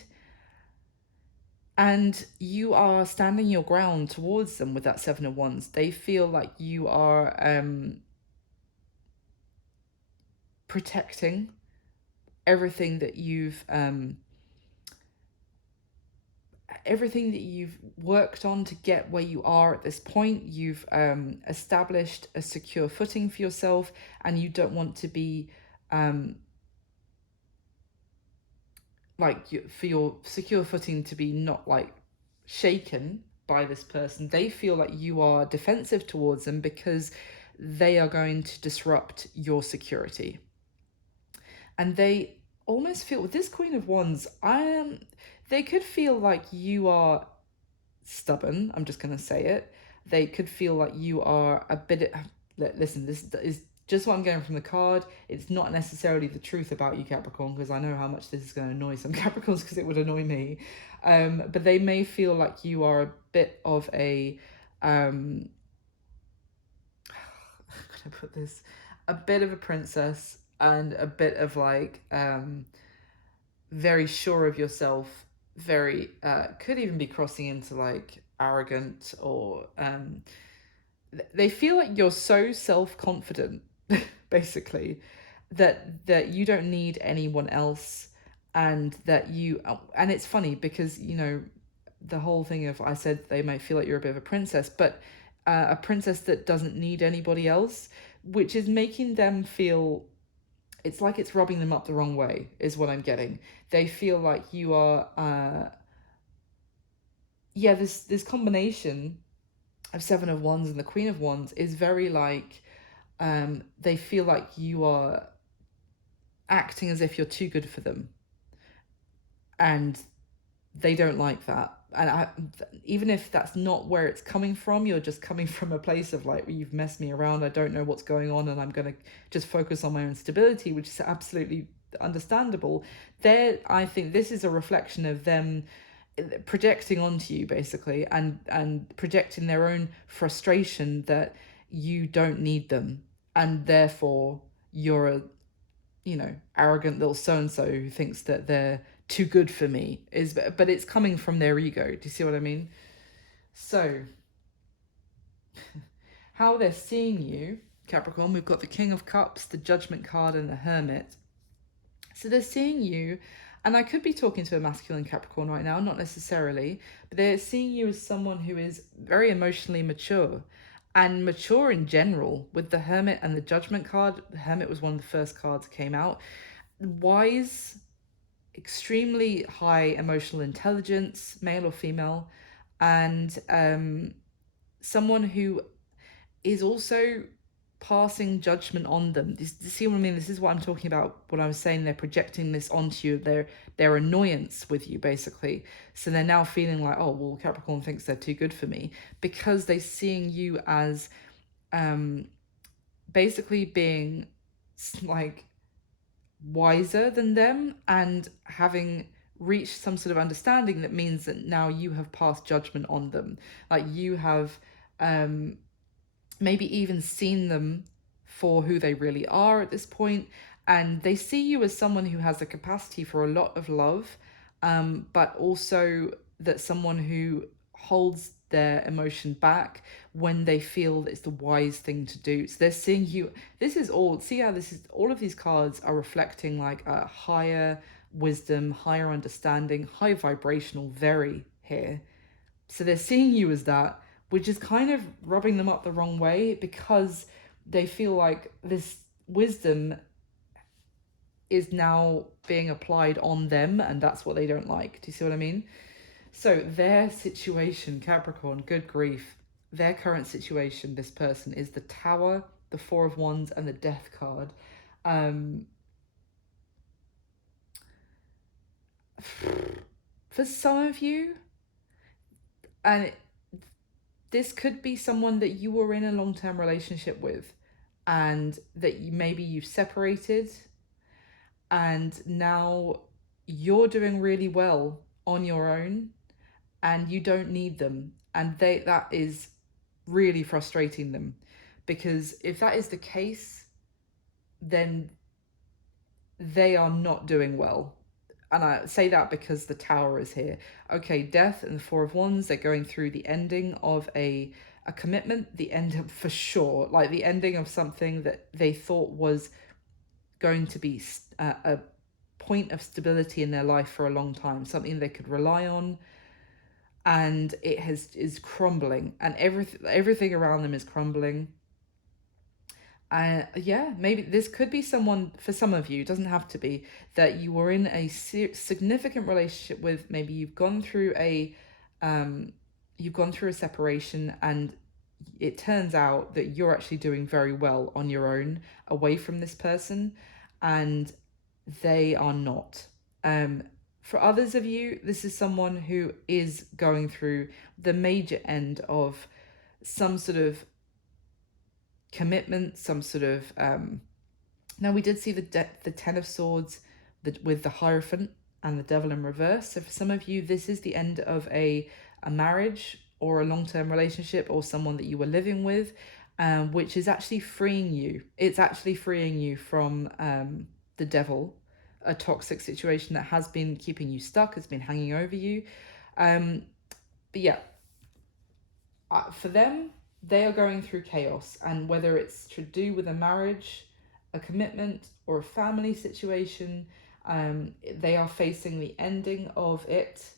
and you are standing your ground towards them with that Seven of Wands. They feel like you are protecting everything that you've worked on to get where you are at this point. You've established a secure footing for yourself, and you don't want to be for your secure footing to be not like shaken by this person. They feel like you are defensive towards them because they are going to disrupt your security. And they almost feel with this Queen of Wands, they could feel like you are stubborn. I'm just going to say it. They could feel like you are a bit. Listen, this is just what I'm getting from the card. It's not necessarily the truth about you, Capricorn, because I know how much this is going to annoy some Capricorns, because it would annoy me. But they may feel like you are a bit of a how can I put this? A bit of a princess, and a bit of like very sure of yourself, very could even be crossing into like arrogant, or they feel like you're so self-confident basically that you don't need anyone else, and that you and it's funny because, you know, the whole thing of, I said they might feel like you're a bit of a princess, but a princess that doesn't need anybody else, which is making them feel, it's like it's rubbing them up the wrong way, is what I'm getting. They feel like you are this combination of Seven of Wands and the Queen of Wands is very like they feel like you are acting as if you're too good for them, and they don't like that. And even if that's not where it's coming from, you're just coming from a place of like, you've messed me around, I don't know what's going on, and I'm going to just focus on my own stability, which is absolutely understandable. I think this is a reflection of them projecting onto you basically, and projecting their own frustration that you don't need them, and therefore you're a, you know, arrogant little so-and-so who thinks that they're too good for me, but it's coming from their ego. Do you see what I mean? So how they're seeing you, Capricorn, we've got the King of Cups, the Judgment card, and the Hermit. So they're seeing you, and I could be talking to a masculine Capricorn right now, not necessarily, but they're seeing you as someone who is very emotionally mature, and mature in general. With the Hermit and the Judgment card, the Hermit was one of the first cards that came out. Wise, extremely high emotional intelligence, male or female, and someone who is also passing judgment on them. You see what I mean? This is what I'm talking about when I was saying they're projecting this onto you, their annoyance with you, basically. So they're now feeling like, oh, well, Capricorn thinks they're too good for me, because they're seeing you as basically being like wiser than them and having reached some sort of understanding that means that now you have passed judgment on them. Like you have maybe even seen them for who they really are at this point, and they see you as someone who has the capacity for a lot of love, but also that someone who holds their emotion back when they feel that it's the wise thing to do. So they're seeing you, this is all, see how this is, all of these cards are reflecting like a higher wisdom, higher understanding, high vibrational, very here. So they're seeing you as that, which is kind of rubbing them up the wrong way, because they feel like this wisdom is now being applied on them, and that's what they don't like. Do you see what I mean? So their situation, Capricorn, good grief, their current situation, this person, is the Tower, the Four of Wands, and the Death card. For some of you, and this could be someone that you were in a long-term relationship with, and that maybe you've separated, and now you're doing really well on your own and you don't need them, and that is really frustrating them, because if that is the case, then they are not doing well. And I say that because the Tower is here. Okay, Death and the Four of Wands, they're going through the ending of a commitment, the end of, for sure, like the ending of something that they thought was going to be a point of stability in their life for a long time, something they could rely on, and it is crumbling, and everything around them is crumbling. Yeah, maybe this could be someone, for some of you, it doesn't have to be, that you were in a significant relationship with. Maybe you've gone through a separation, and it turns out that you're actually doing very well on your own away from this person, and they are not. For others of you, this is someone who is going through the major end of some sort of commitment, some sort of now we did see the Ten of Swords with the Hierophant and the Devil in reverse. So for some of you, this is the end of a marriage or a long-term relationship, or someone that you were living with, which is actually freeing you. It's actually freeing you from the devil, a toxic situation that has been keeping you stuck, has been hanging over you. But yeah, for them, they are going through chaos, and whether it's to do with a marriage, a commitment, or a family situation, they are facing the ending of it,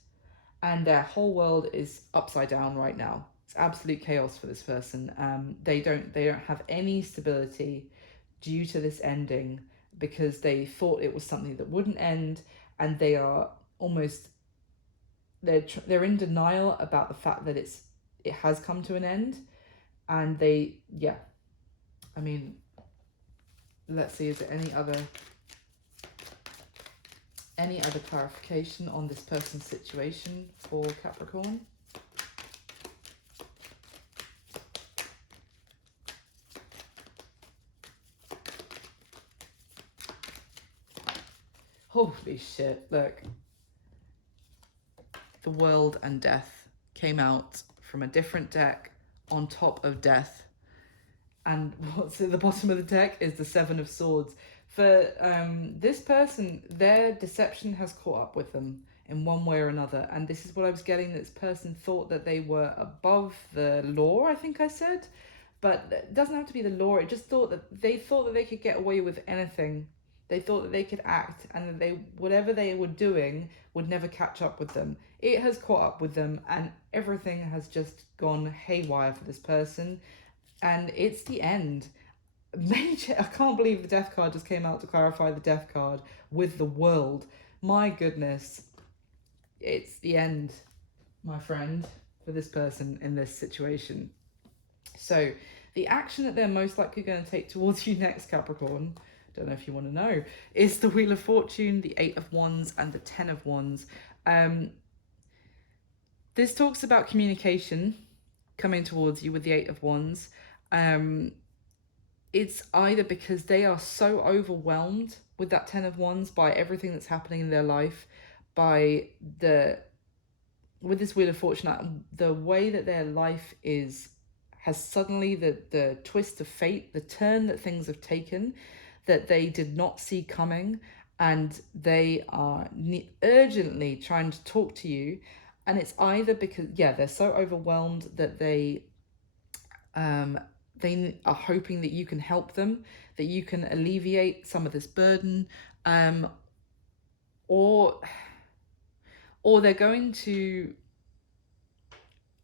and their whole world is upside down right now. It's absolute chaos for this person. They don't have any stability due to this ending, because they thought it was something that wouldn't end, and they are almost, they're in denial about the fact that it has come to an end. And I mean, let's see, is there any other clarification on this person's situation for Capricorn? Holy shit, look. The World and Death came out from a different deck on top of Death. And what's at the bottom of the deck is the Seven of Swords. For this person, their deception has caught up with them in one way or another. And this is what I was getting. This person thought that they were above the law, I think I said. But it doesn't have to be the law. It just thought that they could get away with anything. They thought that they could act, and that whatever they were doing would never catch up with them. It has caught up with them, and everything has just gone haywire for this person. And it's the end. Major. I can't believe the Death card just came out to clarify the Death card with the World. My goodness. It's the end, my friend, for this person in this situation. So The action that they're most likely going to take towards you next, Capricorn, don't know if you want to know, is the Wheel of Fortune, the 8 of Wands, and the 10 of Wands. This talks about communication coming towards you with the 8 of Wands. It's either because they are so overwhelmed with that 10 of Wands by everything that's happening in their life, by with this Wheel of Fortune, the way that their life has suddenly the twist of fate, the turn that things have taken that they did not see coming, and they are urgently trying to talk to you. And it's either because, yeah, they're so overwhelmed that they are hoping that you can help them, that you can alleviate some of this burden, or they're going to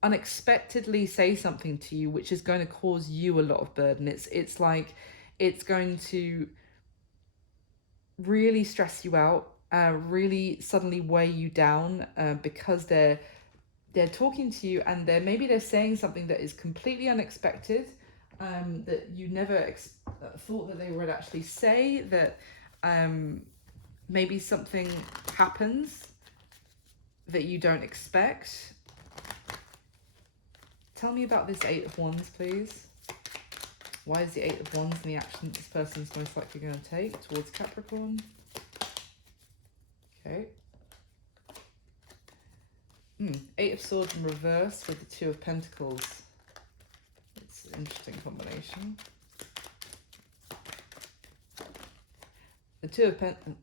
unexpectedly say something to you which is going to cause you a lot of burden. It's like it's going to really stress you out, really suddenly weigh you down, because they're talking to you, and maybe they're saying something that is completely unexpected, that you never thought that they would actually say, that maybe something happens that you don't expect. Tell me about this 8 of Wands, please. Why is the 8 of Wands and the action that this person is most likely going to take towards Capricorn? Okay. 8 of Swords in reverse with the 2 of Pentacles. It's an interesting combination. The 2 of Pentacles.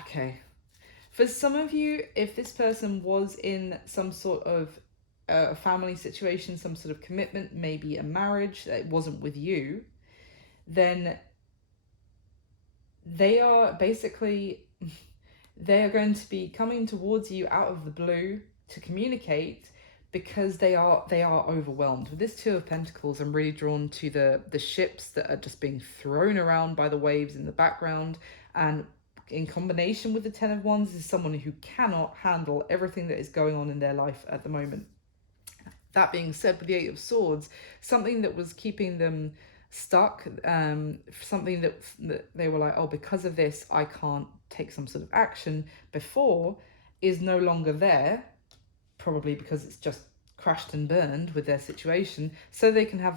Okay. For some of you, if this person was in some sort of a family situation, some sort of commitment, maybe a marriage that wasn't with you, then they are basically, they are going to be coming towards you out of the blue to communicate, because they are overwhelmed. With this 2 of Pentacles, I'm really drawn to the ships that are just being thrown around by the waves in the background, and in combination with the 10 of Wands is someone who cannot handle everything that is going on in their life at the moment. That being said, with the 8 of Swords, something that was keeping them stuck, something that they were like, oh, because of this, I can't take some sort of action before, is no longer there, probably because it's just crashed and burned with their situation. So they can have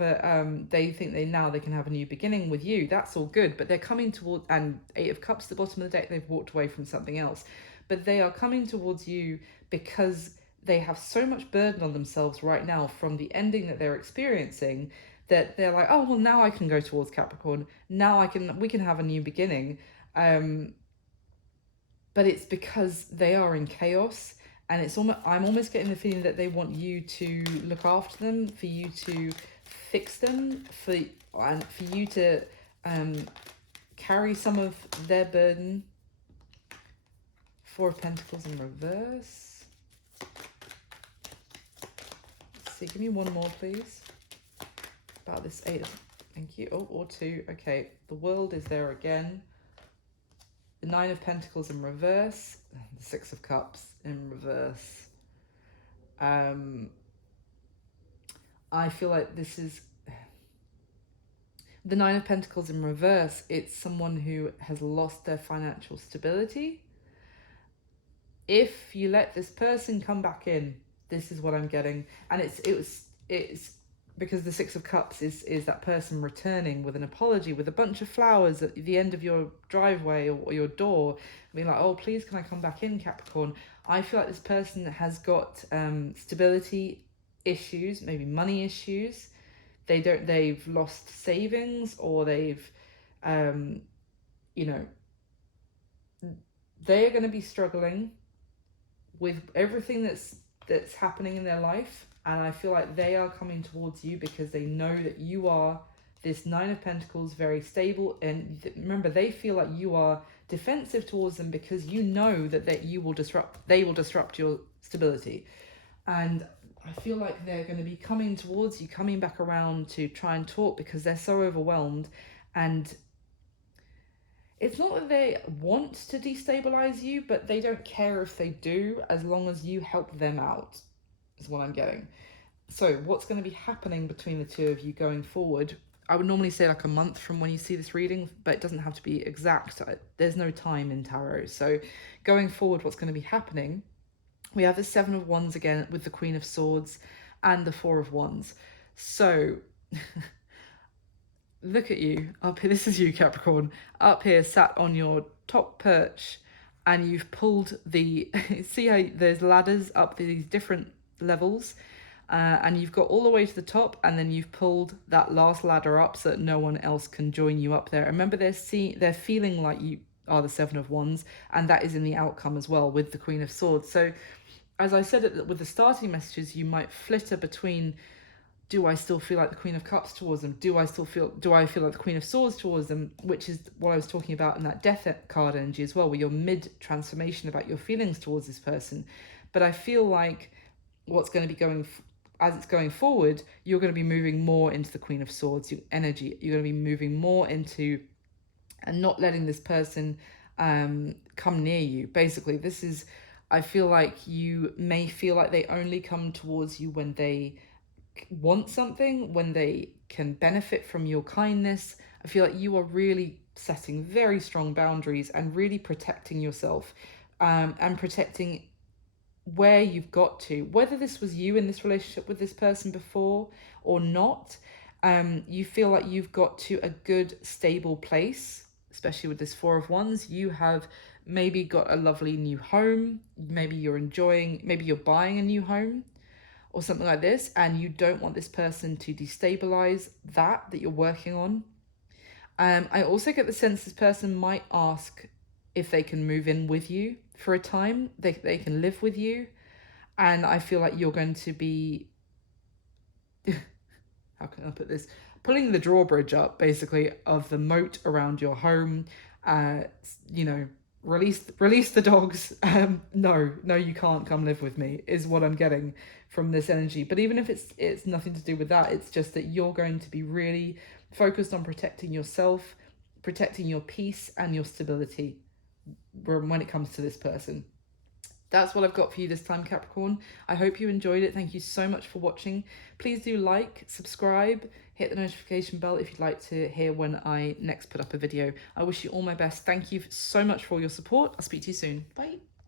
they think they can have a new beginning with you. That's all good, but they're coming toward, and 8 of Cups at the bottom of the deck, they've walked away from something else, but they are coming towards you because they have so much burden on themselves right now from the ending that they're experiencing, that they're like, oh, well, now I can go towards Capricorn. Now we can have a new beginning. But it's because they are in chaos, and I'm almost getting the feeling that they want you to look after them, for you to fix them, for you to carry some of their burden. 4 of Pentacles in reverse. See, give me one more, please. About this 8 of, thank you. Oh, or 2. Okay, the World is there again. The 9 of Pentacles in reverse. The 6 of Cups in reverse. I feel like this is the 9 of Pentacles in reverse. It's someone who has lost their financial stability. If you let this person come back in, this is what I'm getting, and it's because the 6 of Cups is that person returning with an apology, with a bunch of flowers at the end of your driveway or your door, being like, oh, please can I come back in, Capricorn. I feel like this person has got stability issues, maybe money issues. They've lost savings, or they've they are going to be struggling with everything that's happening in their life, and I feel like they are coming towards you because they know that you are this 9 of Pentacles, very stable, and remember, they feel like you are defensive towards them because you know that they will disrupt your stability. And I feel like they're going to be coming towards you, coming back around to try and talk, because they're so overwhelmed. And it's not that they want to destabilize you, but they don't care if they do, as long as you help them out. is what I'm getting. So what's going to be happening between the two of you going forward? I would normally say like a month from when you see this reading, but it doesn't have to be exact. There's no time in tarot. So going forward, what's going to be happening? We have the Seven of Wands again with the Queen of Swords and the Four of Wands. So look at you up here. This is you, Capricorn, up here sat on your top perch, and you've pulled the see how there's ladders up these different levels, and you've got all the way to the top, and then you've pulled that last ladder up so that no one else can join you up there. Remember, they're feeling like you are the Seven of Wands, and that is in the outcome as well with the Queen of Swords. So as I said with the starting messages, you might flitter between, do I still feel like the Queen of Cups towards them? Do I feel like the Queen of Swords towards them? Which is what I was talking about in that Death card energy as well, where you're mid-transformation about your feelings towards this person. But I feel like what's going to be as it's going forward, you're going to be moving more into the Queen of Swords energy. You're going to be moving more into and not letting this person come near you. Basically, I feel like you may feel like they only come towards you when they want something, when they can benefit from your kindness. I feel like you are really setting very strong boundaries and really protecting yourself, and protecting where you've got to, whether this was you in this relationship with this person before or not. You feel like you've got to a good stable place, especially with this Four of Wands. You have maybe got a lovely new home, maybe you're buying a new home or something like this, and you don't want this person to destabilize that you're working on. I also get the sense this person might ask if they can move in with you for a time, they can live with you, and I feel like you're going to be how can I put this, pulling the drawbridge up basically of the moat around your home. Release the dogs. No, you can't come live with me is what I'm getting from this energy. But even if it's nothing to do with that, it's just that you're going to be really focused on protecting yourself, protecting your peace and your stability when it comes to this person. That's what I've got for you this time, Capricorn. I hope you enjoyed it. Thank you so much for watching. Please do like, subscribe, hit the notification bell if you'd like to hear when I next put up a video. I wish you all my best. Thank you so much for all your support. I'll speak to you soon. Bye.